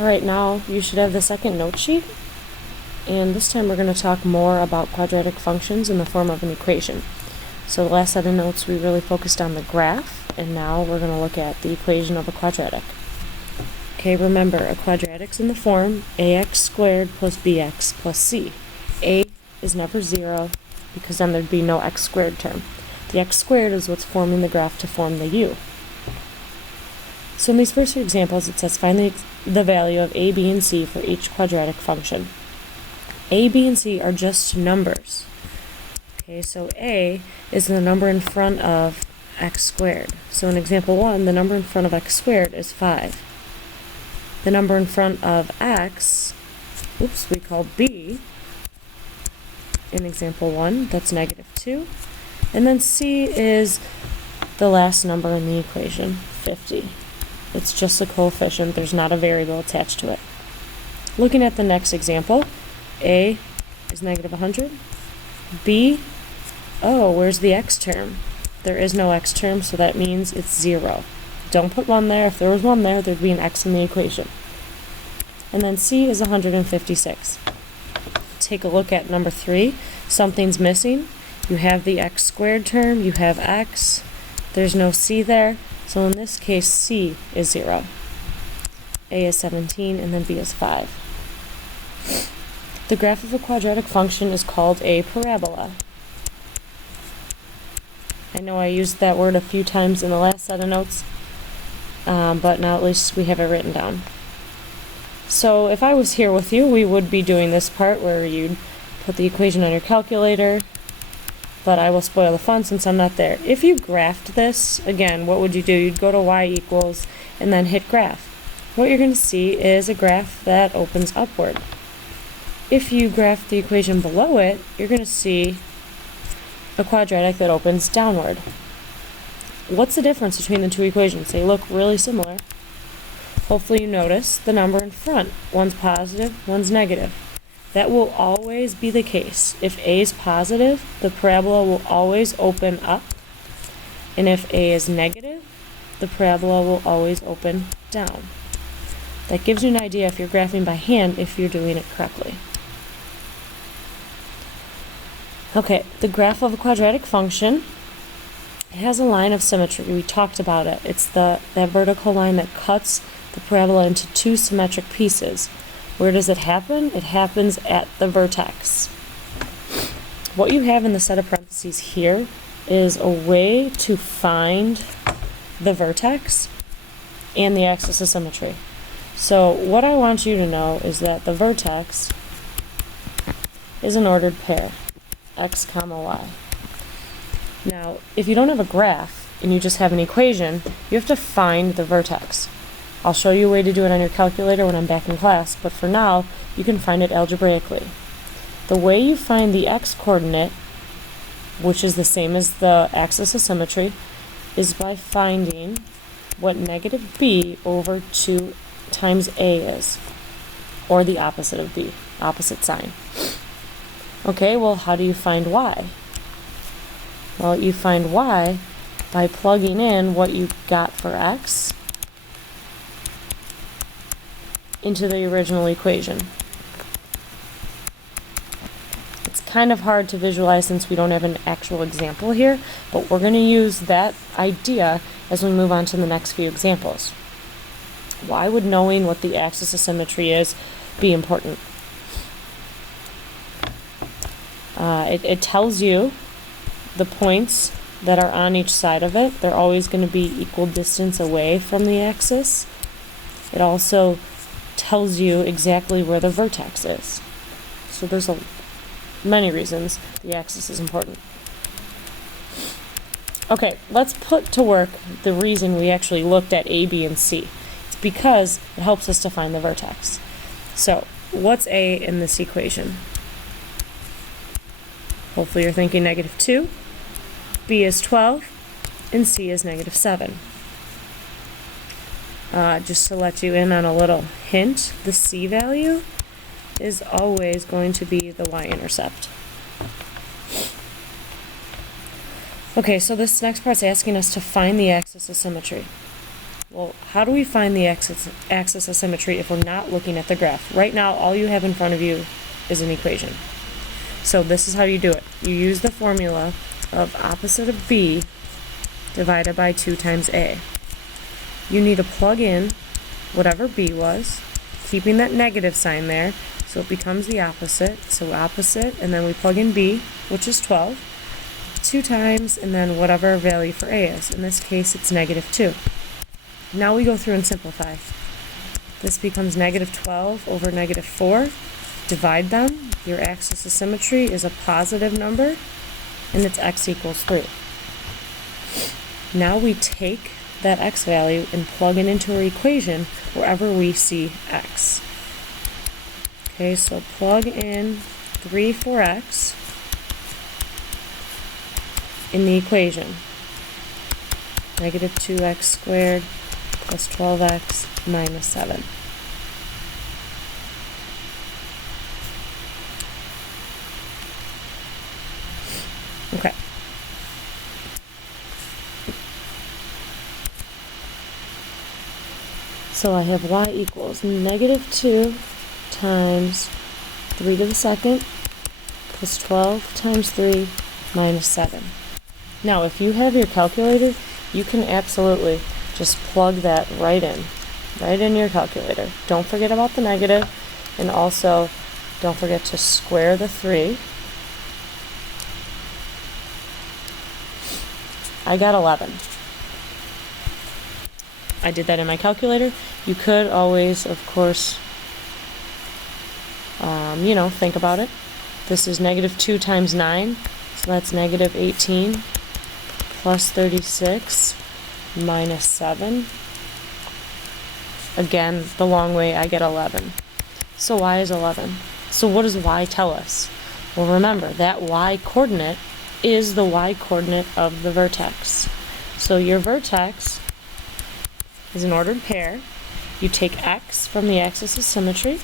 Alright, now you should have the second note sheet, and this time we're going to talk more about quadratic functions in the form of an equation. So the last set of notes we really focused on the graph, and now we're going to look at the equation of a quadratic. Okay, remember, a quadratic's in the form ax squared plus bx plus c. A is never 0, because then there'd be no x squared term. The x squared is what's forming the graph to form the u. So in these first two examples, it says find the value of a, b, and c for each quadratic function. A, b, and c are just numbers. Okay, so a is the number in front of x squared. So in example 1, the number in front of x squared is 5. The number in front of x, we call b, in example 1, that's -2. And then c is the last number in the equation, 50. It's just a coefficient, there's not a variable attached to it. Looking at the next example, a is -100. B, where's the x term? There is no x term, so that means it's 0. Don't put 1 there. If there was 1 there, there'd be an x in the equation. And then c is 156. Take a look at number 3. Something's missing. You have the x squared term, you have x, there's no c there, so in this case c is 0. A is 17, and then b is 5. The graph of a quadratic function is called a parabola. I know I used that word a few times in the last set of notes, but now at least we have it written down. So if I was here with you, we would be doing this part where you'd put the equation on your calculator, but I will spoil the fun since I'm not there. If you graphed this, again, what would you do? You'd go to y equals and then hit graph. What you're going to see is a graph that opens upward. If you graph the equation below it, you're going to see a quadratic that opens downward. What's the difference between the two equations? They look really similar. Hopefully you notice the number in front. One's positive, one's negative. That will always be the case. If a is positive, the parabola will always open up. And if a is negative, the parabola will always open down. That gives you an idea if you're graphing by hand if you're doing it correctly. Okay, the graph of a quadratic function has a line of symmetry. We talked about it. It's that vertical line that cuts the parabola into two symmetric pieces. Where does it happen? It happens at the vertex. What you have in the set of parentheses here is a way to find the vertex and the axis of symmetry. So what I want you to know is that the vertex is an ordered pair, x comma y. Now, if you don't have a graph and you just have an equation, you have to find the vertex. I'll show you a way to do it on your calculator when I'm back in class, but for now, you can find it algebraically. The way you find the x-coordinate, which is the same as the axis of symmetry, is by finding what -b over 2 times a is, or the opposite of b, opposite sign. Okay, well, how do you find y? Well, you find y by plugging in what you got for x into the original equation. It's kind of hard to visualize since we don't have an actual example here, but we're going to use that idea as we move on to the next few examples. Why would knowing what the axis of symmetry is be important? It tells you the points that are on each side of it. They're always going to be equal distance away from the axis. It also tells you exactly where the vertex is. So there's many reasons the axis is important. Okay, let's put to work the reason we actually looked at a, b, and c. It's because it helps us to find the vertex. So, what's a in this equation? Hopefully you're thinking -2, b is 12, and c is -7. Just to let you in on a little hint, the c value is always going to be the y-intercept. Okay, so this next part's asking us to find the axis of symmetry. Well, how do we find the axis of symmetry if we're not looking at the graph? Right now, all you have in front of you is an equation. So this is how you do it. You use the formula of opposite of b divided by 2 times a. You need to plug in whatever b was, keeping that negative sign there, so it becomes the opposite. So opposite, and then we plug in b, which is 12, 2 times, and then whatever value for a is. In this case, it's -2. Now we go through and simplify. This becomes -12 over -4. Divide them. Your axis of symmetry is a positive number, and it's x equals 3. Now we take that x value and plug it into our equation wherever we see x. Okay, so plug in 3 for x in the equation. -2x squared plus 12x minus 7. Okay. So I have y equals -2 times 3 to the second plus 12 times 3 minus 7. Now, if you have your calculator, you can absolutely just plug that right in your calculator. Don't forget about the negative, and also don't forget to square the 3. I got 11. I did that in my calculator. You could always, of course, think about it. This is -2 times 9, so that's -18 plus 36 minus 7. Again, the long way, I get 11. So y is 11. So what does y tell us? Well, remember, that y coordinate is the y coordinate of the vertex. So your vertex is an ordered pair. You take x from the axis of symmetry,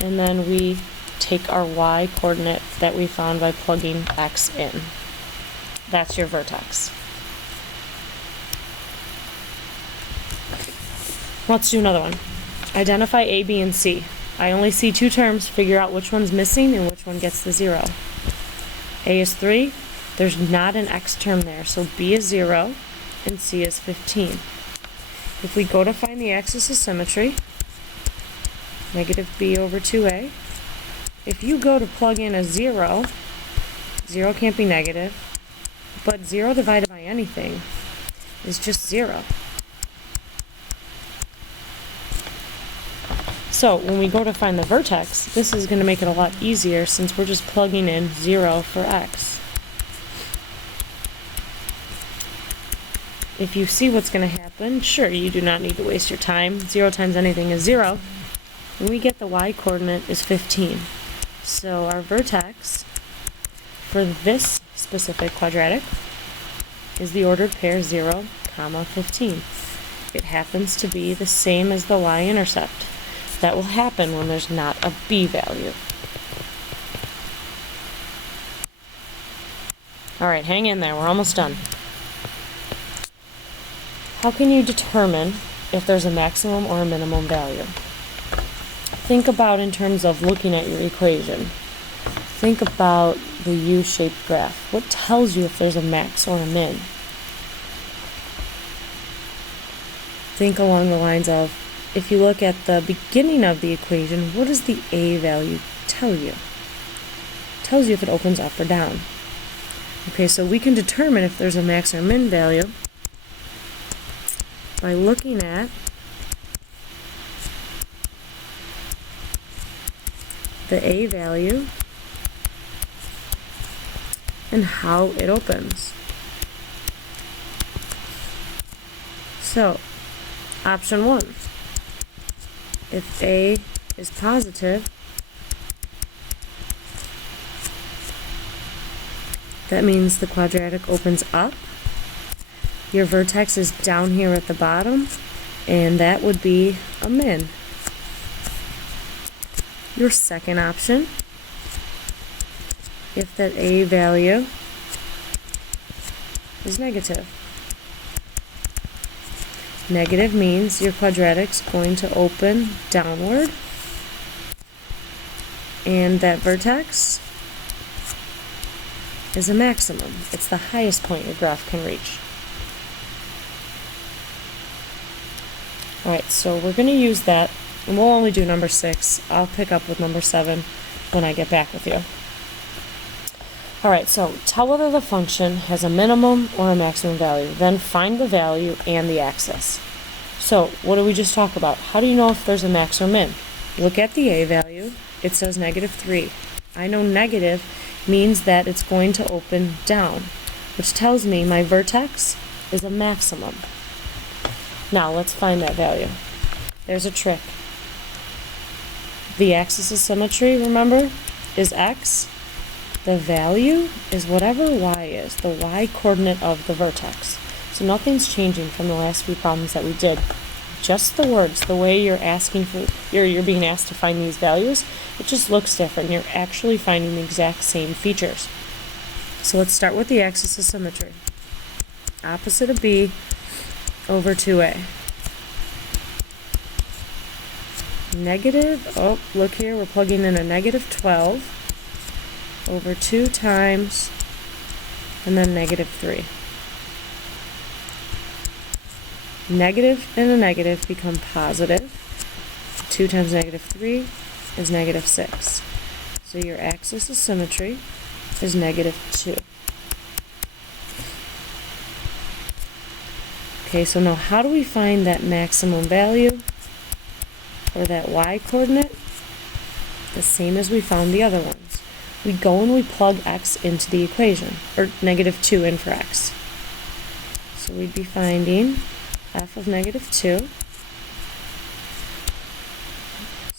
and then we take our y coordinate that we found by plugging x in. That's your vertex. Let's do another one. Identify A, B, and C. I only see 2 terms. Figure out which one's missing and which one gets the 0. A is 3. There's not an x term there, so B is 0 and C is 15. If we go to find the axis of symmetry, -b over 2a, if you go to plug in a 0, 0 can't be negative, but 0 divided by anything is just 0. So when we go to find the vertex, this is going to make it a lot easier since we're just plugging in 0 for x. If you see what's going to happen, sure, you do not need to waste your time. 0 times anything is 0. And we get the y coordinate is 15. So our vertex for this specific quadratic is the ordered pair 0, 15. It happens to be the same as the y-intercept. That will happen when there's not a b value. Alright, hang in there, we're almost done. How can you determine if there's a maximum or a minimum value? Think about in terms of looking at your equation. Think about the U-shaped graph. What tells you if there's a max or a min? Think along the lines of, if you look at the beginning of the equation, what does the a value tell you? It tells you if it opens up or down. Okay, so we can determine if there's a max or min value by looking at the a value and how it opens. So, option 1. If a is positive, that means the quadratic opens up. Your vertex is down here at the bottom, and that would be a min. Your second option, if that a value is negative, Negative means your quadratic's going to open downward, and that vertex is a maximum. It's the highest point your graph can reach. Alright, so we're going to use that, and we'll only do number 6. I'll pick up with number 7 when I get back with you. Alright, so tell whether the function has a minimum or a maximum value. Then find the value and the axis. So, what did we just talk about? How do you know if there's a max or min? Look at the a value. It says -3. I know negative means that it's going to open down, which tells me my vertex is a maximum. Now, let's find that value. There's a trick. The axis of symmetry, remember, is x. The value is whatever y is, the y coordinate of the vertex. So nothing's changing from the last few problems that we did. Just the words, the way you're being asked to find these values, it just looks different. You're actually finding the exact same features. So let's start with the axis of symmetry. Opposite of b over 2a. Look here, we're plugging in a -12 over 2 times, and then -3. Negative and a negative become positive. 2 times -3 is -6. So your axis of symmetry is -2. Okay, so now how do we find that maximum value or that y coordinate? The same as we found the other ones. We go and we plug x into the equation, or -2 in for x. So we'd be finding f of -2.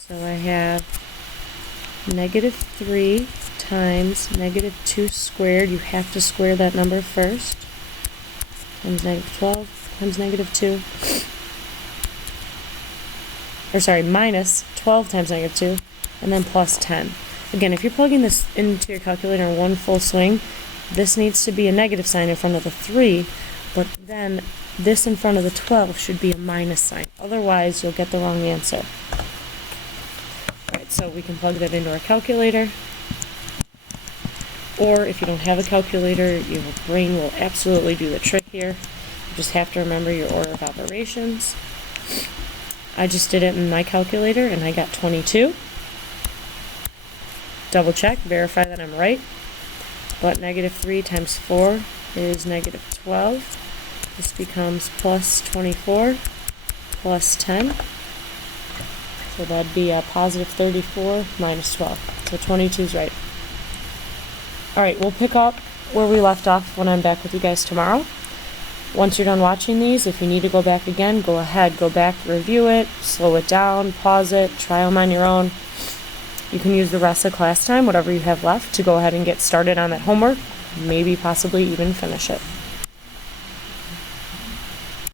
So I have -3 times -2 squared. You have to square that number first. Times -12 times -2. Or sorry, minus 12 times -2, and then plus 10. Again, if you're plugging this into your calculator in one full swing, this needs to be a negative sign in front of the 3, but then this in front of the 12 should be a minus sign. Otherwise, you'll get the wrong answer. Alright, so we can plug that into our calculator. Or if you don't have a calculator, your brain will absolutely do the trick here. You just have to remember your order of operations. I just did it in my calculator and I got 22. Double check, verify that I'm right. But -3 times 4 is -12. This becomes plus 24 plus 10. So that'd be a positive 34 minus 12. So 22 is right. Alright, we'll pick up where we left off when I'm back with you guys tomorrow. Once you're done watching these, if you need to go back again, go ahead, go back, review it, slow it down, pause it, try them on your own. You can use the rest of class time, whatever you have left, to go ahead and get started on that homework, maybe possibly even finish it.